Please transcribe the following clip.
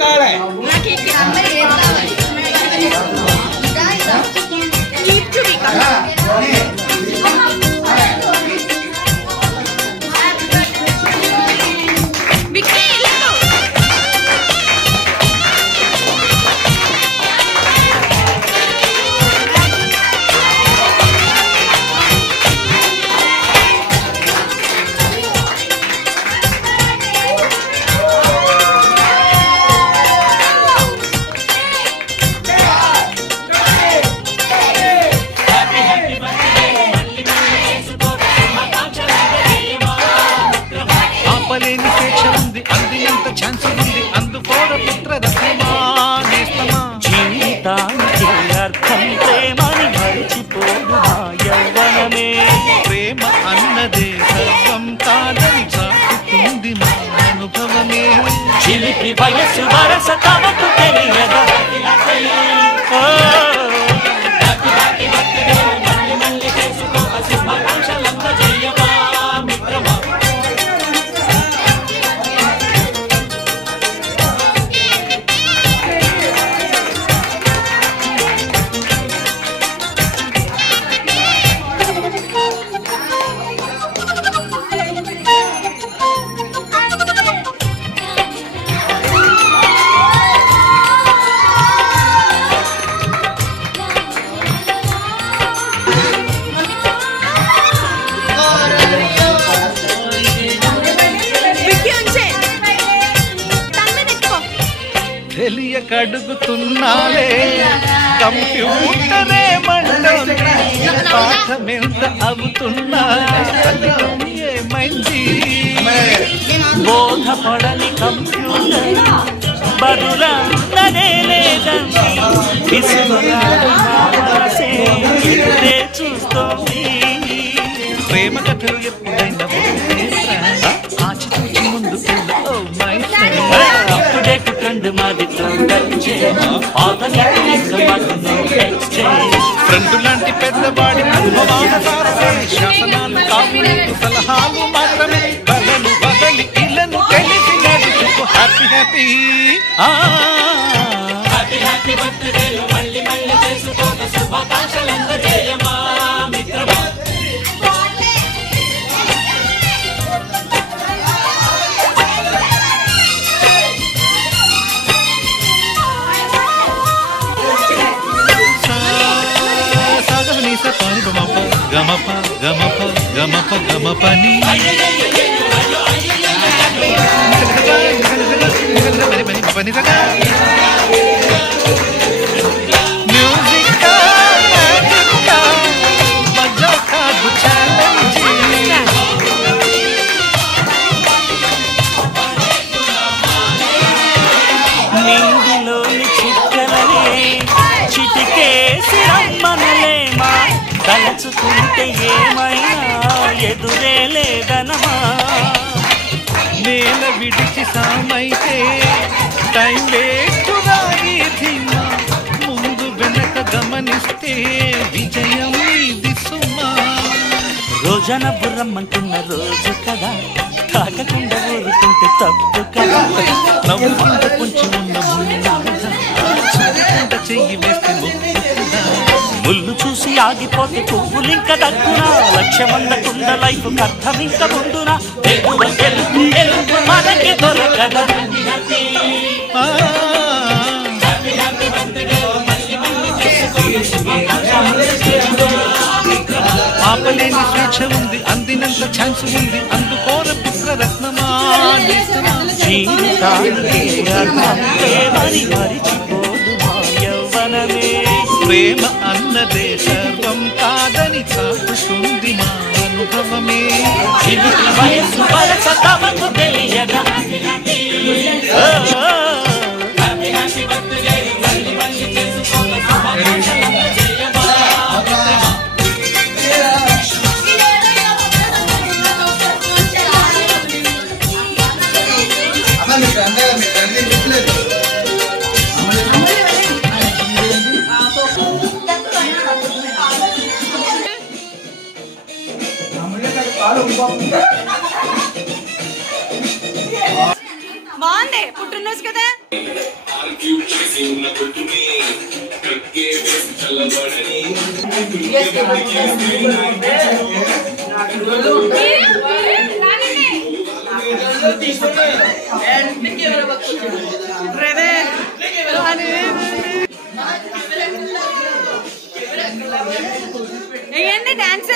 కావాలి. వయసు వరస తమకు తెలియదా తెలియకడుగుతున్నాలే కంప్యూటరే మండోంది పాఠమెంత అవుతున్నా ఏమైంది బోధపడని కంప్యూటర్ బదులే లేదండి చూస్తోంది ప్రేమ కథలు ఎప్పుడైనా ఆచితూచి ముందుకెళ్ళ ఓ మై ఫ్రెండ్ అప్పుడేకు కండు మాది ఫ్రెండ్ లాంటి పెద్దవాడి అనుభవాల శాసనాలు కావులు సలహాలు మాత్రమే కలలు బదలి ఇళ్ళను తెలిసి నడుచుకో happy happy happy happy birthday మళ్ళీ మళ్ళీ చేసుకోక శుభాకాంక్షలు అందజేయమా మిత్రమా గమప గమప గమప గమపని మ్యూజిక్ మజా కాదు ఛాలెంజ్ నీటిలోని చిక్కలనే చిటికేసి రమ్మనలేమా తలచుకుంటే ఏమైనా ఎదురే లేదనమా నేల విడిచి సామైతే టైం వేస్తుగా ఈ ధీమా ముందు వెనక గమనిస్తే విజయం ఇది సుమా రోజన బుర్రమ్మంటున్న రోజు కదా తాగకుండా ఊరుకుంటే తప్పు కదా నవ్వుకుంట కొంచెం ఉన్న ముళ్ళ చెయ్యి వేస్తే ముళ్ళు చూసి ఆగిపోతే పువ్వులింక దక్కునా లక్ష్యమందకుండా లైఫ్ అర్థమింక ముందునా మనకి దొరకదా ఆపలేని స్వేచ్ఛ ఉంది అందినంత ఛాన్స్ ఉంది అందుకోర పుత్రరత్నమా జీవితానికి మరిచిపోదు మా యవ్వనమే ప్రేమ అన్నదే సర్వం కాదని చాటుతుంది మా అనుభవమే వయసు వరస తమకు తెలియదా డాన్స్